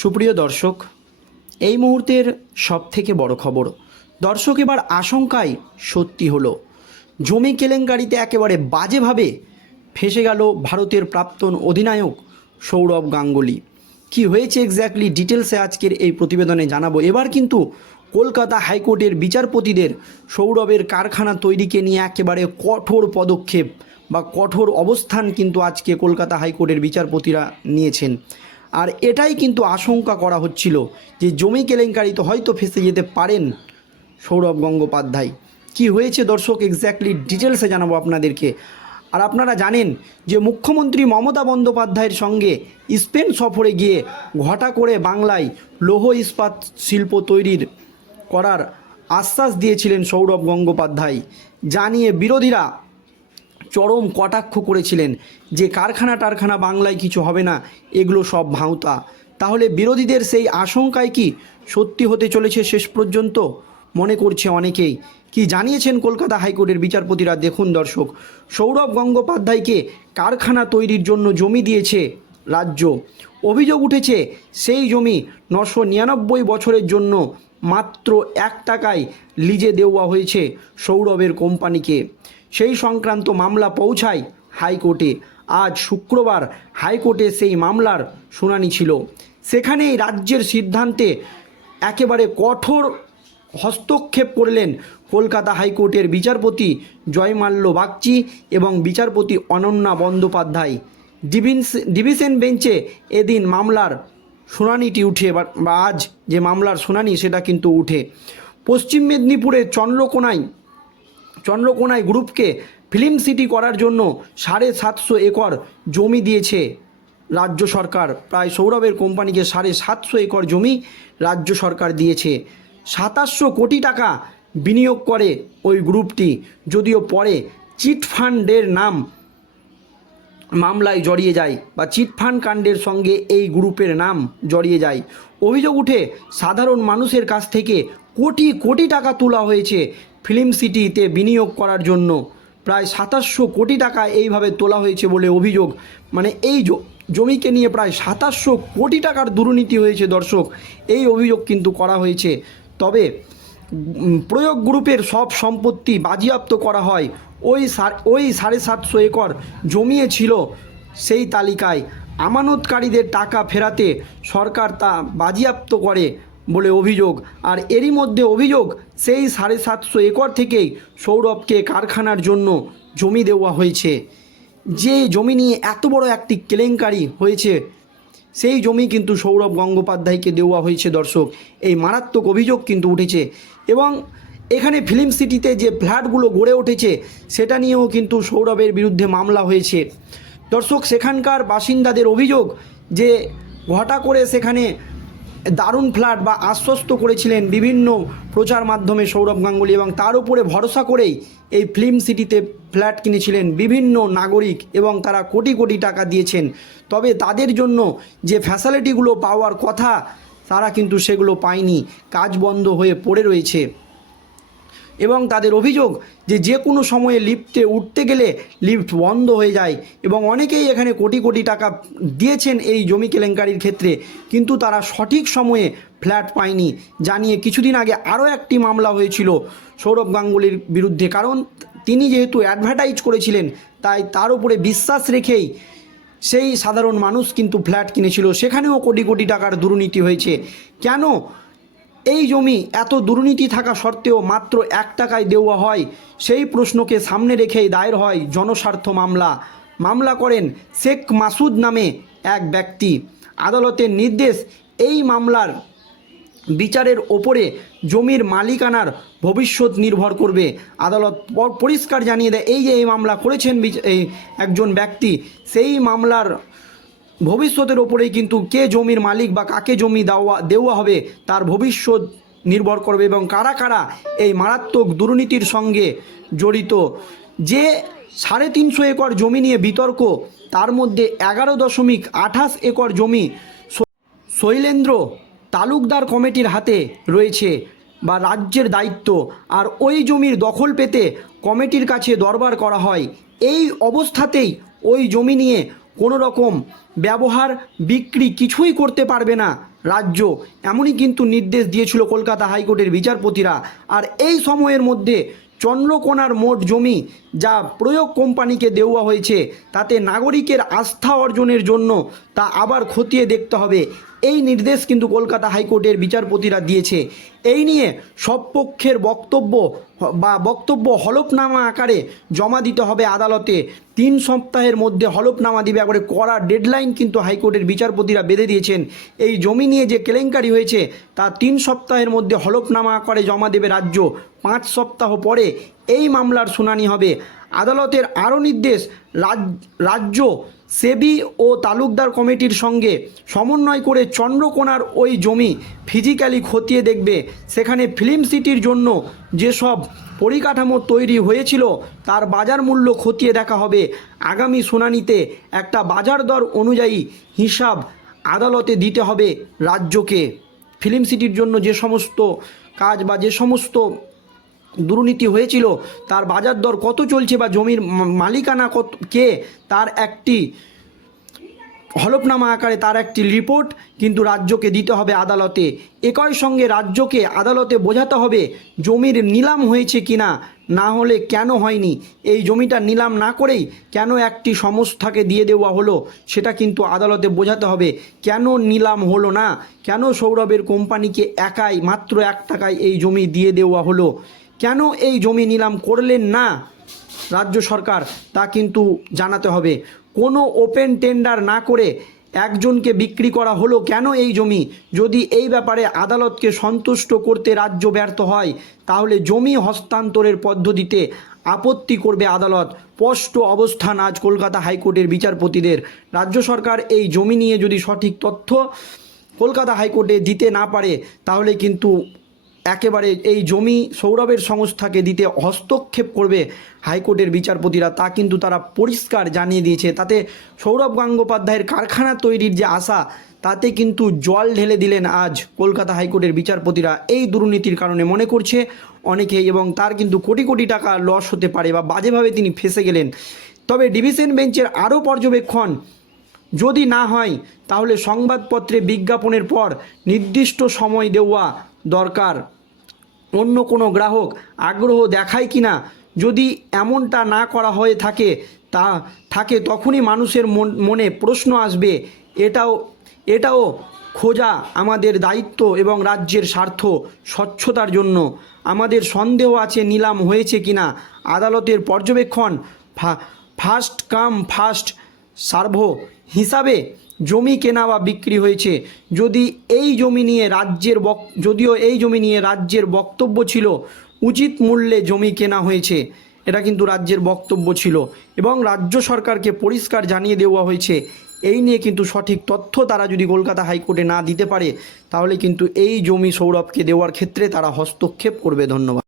সুপ্রিয় দর্শক, এই মুহূর্তের সবথেকে বড় খবর, দর্শক এবার আশঙ্কায় সত্যি হলো। জমি কেলেঙ্কারিতে একেবারে বাজেভাবে ফেসে গেল ভারতের প্রাক্তন অধিনায়ক সৌরভ গাঙ্গুলি। কি হয়েছে এক্স্যাক্টলি ডিটেলসে আজকের এই প্রতিবেদনে জানাব। এবার কিন্তু কলকাতা হাইকোর্টের বিচারপতিদের সৌরভের কারখানা তৈরিকে নিয়ে একেবারে কঠোর পদক্ষেপ বা কঠোর অবস্থান কিন্তু আজকে কলকাতা হাইকোর্টের বিচারপতিরা নিয়েছেন। আর এটাই কিন্তু আশঙ্কা করা হচ্ছিল যে জমি কেলেঙ্কারিতে হয়তো ফেসে যেতে পারেন সৌরভ গঙ্গোপাধ্যায়। কি হয়েছে দর্শক? এক্স্যাক্টলি ডিটেলসে জানাব আপনাদেরকে। আর আপনারা জানেন যে মুখ্যমন্ত্রী মমতা বন্দ্যোপাধ্যায়ের সঙ্গে স্পেন সফরে গিয়ে ঘটা করে বাংলায় লৌহ ইস্পাত শিল্প তৈরির করার আশ্বাস দিয়েছিলেন সৌরভ গঙ্গোপাধ্যায়। জানিয়ে বিরোধীরা চরম কটাক্ষ করেছিলেন যে কারখানা টারখানা বাংলায় কিছু হবে না, এগুলো সব ভাঁওতা। তাহলে বিরোধীদের সেই আশঙ্কায় কি সত্যি হতে চলেছে শেষ পর্যন্ত? মনে করছে অনেকেই। কি জানিয়েছেন কলকাতা হাইকোর্টের বিচারপতিরা? দেখুন দর্শক, সৌরভ গঙ্গোপাধ্যায়কে কারখানা তৈরির জন্য জমি দিয়েছে রাজ্য। অভিযোগ উঠেছে, সেই জমি নশো নিরানব্বই বছরের জন্য মাত্র এক টাকায় লিজে দেওয়া হয়েছে সৌরভের কোম্পানিকে। সেই সংক্রান্ত মামলা পৌঁছায় হাইকোর্টে। আজ শুক্রবার হাইকোর্টে সেই মামলার শুনানি ছিল। সেখানেই রাজ্যের সিদ্ধান্তে একেবারে কঠোর হস্তক্ষেপ করলেন কলকাতা হাইকোর্টের বিচারপতি জয়মাল্য বাগচি এবং বিচারপতি অনন্যা বন্দ্যোপাধ্যায়। ডিভিন্স ডিভিশন বেঞ্চে এদিন মামলার শুনানিটি উঠে বা আজ যে মামলার শুনানি সেটা কিন্তু উঠে। পশ্চিম মেদিনীপুরে চন্দ্রকোনায় চন্দ্রকোনায় গ্রুপকে ফিল্ম সিটি করার জন্য সাড়ে সাতশো একর জমি দিয়েছে রাজ্য সরকার। প্রায় সৌরভের কোম্পানিকে সাড়ে সাতশো একর জমি রাজ্য সরকার দিয়েছে। সাতাশশো কোটি টাকা বিনিয়োগ করে ওই গ্রুপটি, যদিও পরে চিট ফান্ডের নাম মামলায় জড়িয়ে যায় বা চিটফান্ড কাণ্ডের সঙ্গে এই গ্রুপের নাম জড়িয়ে যায়। অভিযোগ উঠে সাধারণ মানুষের কাছ থেকে কোটি কোটি টাকা তোলা হয়েছে ফিল্ম সিটিতে বিনিয়োগ করার জন্য। প্রায় সাতাশশো কোটি টাকা এইভাবে তোলা হয়েছে বলে অভিযোগ। মানে এই জমিকে নিয়ে প্রায় সাতাশশো কোটি টাকার দুর্নীতি হয়েছে দর্শক। এই অভিযোগ কিন্তু করা হয়েছে। তবে প্রয়োগ গ্রুপের সব সম্পত্তি বাজেয়াপ্ত করা হয়। ওই ওই সাড়ে সাতশো একর জমিয়েছিল সেই তালিকায়। আমানতকারীদের টাকা ফেরাতে সরকার তা বাজেয়াপ্ত করে বলে অভিযোগ। আর এরই মধ্যে অভিযোগ, সেই সাড়ে সাতশো একর থেকেই সৌরভকে কারখানার জন্য জমি দেওয়া হয়েছে। যে জমি নিয়ে এত বড় একটি কেলেঙ্কারি হয়েছে সেই জমি কিন্তু সৌরভ গঙ্গোপাধ্যায়কে দেওয়া হয়েছে দর্শক। এই মারাত্মক অভিযোগ কিন্তু উঠেছে এবং এখানে ফিল্ম সিটিতে যে ফ্ল্যাটগুলো গড়ে উঠেছে, সেটা নিয়েও কিন্তু সৌরভের বিরুদ্ধে মামলা হয়েছে। দর্শক, সেখানকার বাসিন্দাদের অভিযোগ যে ঘটা করে সেখানে দারুণ ফ্ল্যাট বা আশ্বস্ত করেছিলেন বিভিন্ন প্রচার মাধ্যমে সৌরভ গাঙ্গুলি এবং তার উপরে ভরসা করেই এই ফিল্ম সিটিতে ফ্ল্যাট কিনেছিলেন বিভিন্ন নাগরিক এবং তারা কোটি কোটি টাকা দিয়েছেন। তবে তাদের জন্য যে ফ্যাসিলিটিগুলো পাওয়ার কথা, তারা কিন্তু সেগুলো পায়নি। কাজ বন্ধ হয়ে পড়ে রয়েছে। এবং তাদের অভিযোগ যে যে কোনো সময়ে লিফটে উঠতে গেলে লিফট বন্ধ হয়ে যায় এবং অনেকেই এখানে কোটি কোটি টাকা দিয়েছেন এই জমি কেলেঙ্কারির ক্ষেত্রে, কিন্তু তারা সঠিক সময়ে ফ্ল্যাট পায়নি। জানিয়ে কিছুদিন আগে আরও একটি মামলা হয়েছিল সৌরভ গাঙ্গুলির বিরুদ্ধে। কারণ তিনি যেহেতু অ্যাডভার্টাইজ করেছিলেন, তাই তার উপরে বিশ্বাস রেখেই সেই সাধারণ মানুষ কিন্তু ফ্ল্যাট কিনেছিল। সেখানেও কোটি কোটি টাকার দুর্নীতি হয়েছে। কেন এই জমি এত দুর্নীতি থাকা সত্ত্বেও মাত্র এক টাকায় দেওয়া হয়। সেই প্রশ্নকে সামনে রেখেই দায়ের হয় জনস্বার্থ মামলা। মামলা করেন শেখ মাসুদ নামে এক ব্যক্তি। আদালতের নির্দেশ, এই মামলার বিচারের ওপরে জমির মালিকানার ভবিষ্যৎ নির্ভর করবে। আদালত পরিষ্কার জানিয়ে দেয়, এই যে এই মামলা করেছেন এই একজন ব্যক্তি, সেই মামলার ভবিষ্যতের ওপরেই কিন্তু কে জমির মালিক বা কাকে জমি দেওয়া দেওয়া হবে তার ভবিষ্যৎ নির্ভর করবে এবং কারা কারা এই মারাত্মক দুর্নীতির সঙ্গে জড়িত। যে সাড়ে তিনশো একর জমি নিয়ে বিতর্ক, তার মধ্যে এগারো দশমিক আঠাশ একর জমি শৈলেন্দ্র তালুকদার কমিটির হাতে রয়েছে বা রাজ্যের দায়িত্ব। আর ওই জমির দখল পেতে কমিটির কাছে দরবার করা হয়। এই অবস্থাতেই ওই জমি নিয়ে কোনো রকম ব্যবহার, বিক্রি কিছুই করতে পারবে না রাজ্য। এমনই কিন্তু নির্দেশ দিয়েছিল কলকাতা হাইকোর্টের বিচারপতিরা। আর এই সময়ের মধ্যে চন্দ্রকোনার মোট জমি যা প্রয়োগ কোম্পানিকে দেওয়া হয়েছে, তাতে নাগরিকের আস্থা অর্জনের জন্য তা আবার খতিয়ে দেখতে হবে। এই নির্দেশ কিন্তু কলকাতা হাইকোর্টের বিচারপতিরা দিয়েছে। এই নিয়ে সব পক্ষের বক্তব্য বা বক্তব্য হলফনামা আকারে জমা দিতে হবে আদালতে। তিন সপ্তাহের মধ্যে হলফনামা দিবে একবারে কড়া ডেডলাইন কিন্তু হাইকোর্টের বিচারপতিরা বেঁধে দিয়েছেন। এই জমি নিয়ে যে কেলেঙ্কারি হয়েছে, তা তিন সপ্তাহের মধ্যে হলফনামা আকারে জমা দেবে রাজ্য পাঁচ সপ্তাহ পরে এই মামলার শুনানি হবে। আদালতের আরও নির্দেশ, রাজ- রাজ্য সেবি ও তালুকদার কমিটির সঙ্গে সমন্বয় করে চন্দ্রকোনার ওই জমি ফিজিক্যালি খতিয়ে দেখবে। সেখানে ফিল্ম সিটির জন্য যেসব পরিকাঠামো তৈরি হয়েছিল, তার বাজার মূল্য খতিয়ে দেখা হবে। আগামী শুনানিতে একটা বাজার দর অনুযায়ী হিসাব আদালতে দিতে হবে রাজ্যকে। ফিল্ম সিটির জন্য যে সমস্ত কাজ বা যে সমস্ত দুর্নীতি হয়েছিল, তার বাজার দর কত চলছে বা জমির মালিকানা কত, কে, তার একটি হলফনামা আকারে তার একটি রিপোর্ট কিন্তু রাজ্যকে দিতে হবে আদালতে। একই সঙ্গে রাজ্যকে আদালতে বোঝাতে হবে জমির নিলাম হয়েছে কিনা, না হলে কেন হয়নি। এই জমিটা নিলাম না করেই কেন একটি সংস্থাকে দিয়ে দেওয়া হলো, সেটা কিন্তু আদালতে বোঝাতে হবে। কেন নিলাম হলো না? কেন সৌরভের কোম্পানিকে একাই, মাত্র এক টাকায় এই জমি দিয়ে দেওয়া হলো? কেন এই জমি নিলাম করলেন না রাজ্য সরকার তা কিন্তু জানাতে হবে। কোনো ওপেন টেন্ডার না করে একজনকে বিক্রি করা হলো কেন এই জমি? যদি এই ব্যাপারে আদালতকে সন্তুষ্ট করতে রাজ্য ব্যর্থ হয়, তাহলে জমি হস্তান্তরের পদ্ধতিতে আপত্তি করবে আদালত। স্পষ্ট অবস্থান আজ কলকাতা হাইকোর্টের বিচারপতিদের। রাজ্য সরকার এই জমি নিয়ে যদি সঠিক তথ্য কলকাতা হাইকোর্টে দিতে না পারে, তাহলে কিন্তু একেবারে এই জমি সৌরভের সংস্থাকে দিতে হস্তক্ষেপ করবে হাইকোর্টের বিচারপতিরা, তা কিন্তু তারা পরিষ্কার জানিয়ে দিয়েছে। তাতে সৌরভ গঙ্গোপাধ্যায়ের কারখানা তৈরির যে আশা, তাতে কিন্তু জল ঢেলে দিলেন আজ কলকাতা হাইকোর্টের বিচারপতিরা। এই দুর্নীতির কারণে মনে করছে অনেকে এবং তার কিন্তু কোটি কোটি টাকা লস হতে পারে বা বাজেভাবে তিনি ফেসে গেলেন। তবে ডিভিশন বেঞ্চের আরও পর্যবেক্ষণ যদি না হয়, তাহলে সংবাদপত্রে বিজ্ঞাপনের পর নির্দিষ্ট সময় দেওয়া দরকার। অন্য কোনো গ্রাহক আগ্রহ দেখায় কি না যদি এমনটা না করা হয়ে থাকে, তা থাকে তখনই মানুষের মন প্রশ্ন আসবে, এটাও এটাও খোঁজা আমাদের দায়িত্ব এবং রাজ্যের স্বার্থ স্বচ্ছতার জন্য। আমাদের সন্দেহ আছে নিলাম হয়েছে কি না আদালতের পর্যবেক্ষণ ফার্স্ট কাম ফার্স্ট সার্ভো হিসাবে জমি কেনা বা বিক্রি হয়েছে। যদি এই জমি নিয়ে রাজ্যের বক যদিও এই জমি নিয়ে রাজ্যের বক্তব্য ছিল, উচিত মূল্যে জমি কেনা হয়েছে। এটা কিন্তু রাজ্যের বক্তব্য ছিল এবং রাজ্য সরকারকে পরিষ্কার জানিয়ে দেওয়া হয়েছে। এই নিয়ে কিন্তু সঠিক তথ্য তারা যদি কলকাতা হাইকোর্টে না দিতে পারে, তাহলে কিন্তু এই জমি সৌরভকে দেওয়ার ক্ষেত্রে তারা হস্তক্ষেপ করবে। ধন্যবাদ।